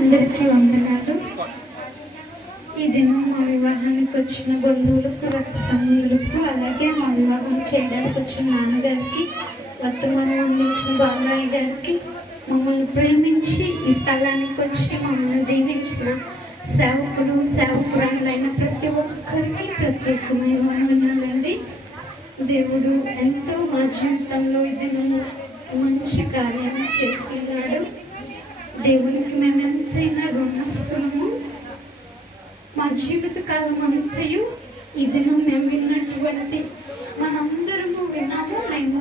అందరికీ వందనాలు. ఈ దినం మా వివాహానికి వచ్చిన బంధువులకు, రక్త సంబంధులకు, అలాగే మా వివాహం చేయడానికి వచ్చిన నాన్నగారికి, వర్తమానం అందించిన బాబాయ్ గారికి, మమ్మల్ని ప్రేమించి ఈ స్థలానికి వచ్చి మమ్మల్ని దీవించిన సేవకులు, సేవకురాళ్ళైన ప్రతి ఒక్కరికి ప్రత్యేకమైన వందనాలండి. దేవుడు ఎంతో మా జీవితంలో ఇది మంచి కార్యాన్ని చేస్తున్నాడు. దేవునికి మేము ఎంతైనా రుణస్తులము. మా జీవిత కాలం అంతయు ఈ దినం మేము విన్నటువంటి మనందరము మేము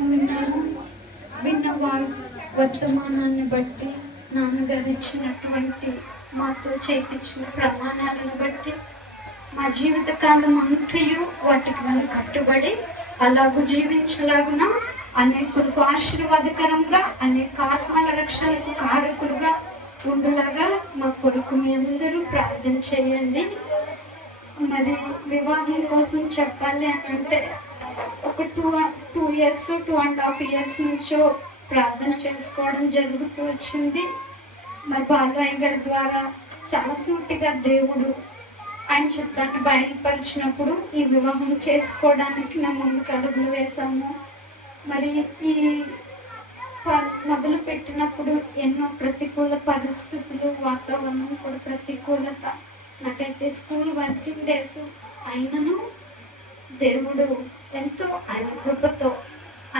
విన్న వర్తమానాన్ని బట్టి, నాన్నగారు ఇచ్చినటువంటి మాతో చేయించిన ప్రమాణాలను బట్టి మా జీవిత కాలం అంతయు వాటికి మనం కట్టుబడి అలాగూ జీవించలాగున అనేకులకు ఆశీర్వాదకరంగా, అనేక ఆత్మల రక్షణకు కారకులుగా ఉండలాగా మా కొరకు మీ అందరూ ప్రార్థన చేయండి. మరి వివాహం కోసం చెప్పాలి అని అంటే ఒక 2 years 2.5 years నుంచో ప్రార్థన చేసుకోవడం జరుగుతూ వచ్చింది. మరి బాబాయ్ గారి ద్వారా చాలా సూటిగా దేవుడు ఆయన చిత్తాన్ని బయలుపరిచినప్పుడు ఈ వివాహం చేసుకోవడానికి నా ముందుకు అడుగులు వేశాము. మరి ఈ మొదలు పెట్టినప్పుడు ఎన్నో ప్రతికూల పరిస్థితులు, వాతావరణం కూడా ప్రతికూలత. నాకైతే స్కూల్ వర్కింగ్ డేస్ అయినను దేవుడు ఎంతో ఆయన కృపతో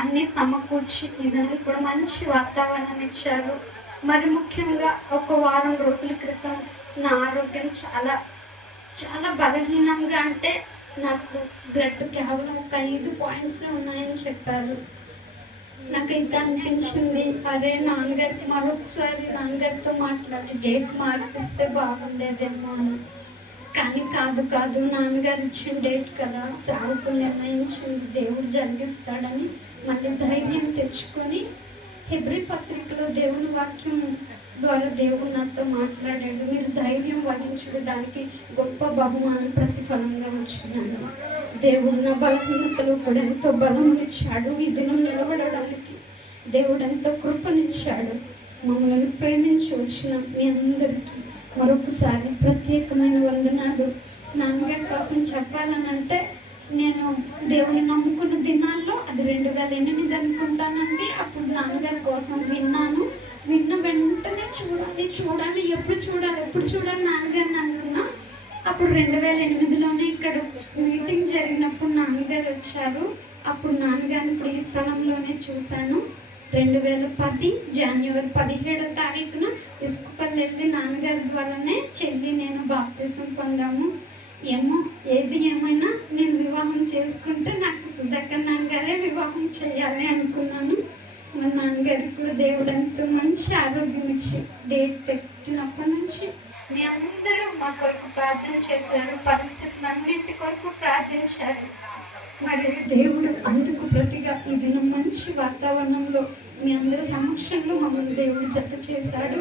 అన్ని సమకూర్చి ఇదని కూడా మంచి వాతావరణం ఇచ్చారు. మరి ముఖ్యంగా ఒక వారం రోజుల క్రితం నా ఆరోగ్యం చాలా చాలా బలహీనంగా, అంటే నాకు బ్లడ్ కేవలం ఒక 5 points ఉన్నాయని చెప్పారు. నాకైతే అనిపించింది, అదే నాన్నగారికి మరొకసారి నాన్నగారితో మాట్లాడి డేట్ మార్పిస్తే బాగుండేదేమో అని. కానీ కాదు నాన్నగారు ఇచ్చిన డేట్ కదా, సేవకులు నిర్ణయించింది దేవుడు జరిగిస్తాడని మళ్ళీ ధైర్యం తెచ్చుకొని హెబ్రీ పత్రికలో దేవుని వాక్యం ద్వారా దేవుడు నాతో మాట్లాడాడు. మీరు ధైర్యం వహించుడు, దానికి గొప్ప బహుమానం ప్రతిఫలంగా వచ్చినాడు. దేవుడు నా బలహీనతలో కూడా ఎంతో బలమునిచ్చాడు. ఈ దినం నిలబడడానికి దేవుడు ఎంతో కృపనిచ్చాడు. మమ్మల్ని ప్రేమించి వచ్చిన మీ అందరికీ మరొకసారి ప్రత్యేకమైన వందనాలు. నాన్నగారి కోసం చెప్పాలనంటే, నేను దేవుని నమ్ముకున్న దినాల్లో అది 2008 అనుకుంటానండి. అప్పుడు నాన్నగారి కోసం విన్న వెంటనే చూడాలి ఎప్పుడు చూడాలి నాన్నగారిని అనుకున్నా. అప్పుడు 2008లోనే ఇక్కడ మీటింగ్ జరిగినప్పుడు నాన్నగారు వచ్చారు. అప్పుడు నాన్నగారిని ఇప్పుడు ఈ స్థలంలోనే చూశాను. 2010 జనవరి 17వ తారీఖున ఇసుకపల్లి వెళ్ళి నాన్నగారి ద్వారానే చెల్లి నేను బాప్తిసం పొందాము. ఏది ఏమైనా నేను వివాహం చేసుకుంటే నాకు సుధాకర్ నాన్నగారే వివాహం చేయాలి అనుకున్నాను. మా నాన్నగారికి కూడా దేవుడు ఎంతో మంచి ఆరోగ్యం ఇచ్చి డేట్ పెట్టినప్పటి నుంచి మీ అందరూ మా కొరకు ప్రార్థన చేశారు. పరిస్థితులన్నింటి కొరకు ప్రార్థించారు. మరి దేవుడు అందుకు ప్రతిగా ఈ దినం మంచి వాతావరణంలో మీ అందరి సమక్షంలో మమ్మల్ని దేవుడు జత చేశాడు.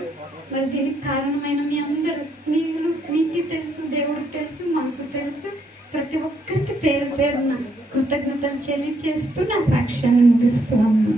మరి దీనికి కారణమైన మీ అందరూ, మీకు తెలుసు, దేవుడికి తెలుసు, మాకు తెలుసు. ప్రతి ఒక్కరికి పేరున కృతజ్ఞతలు చెల్లించేస్తూ నా సాక్ష్యాన్ని ముగిస్తున్నాను.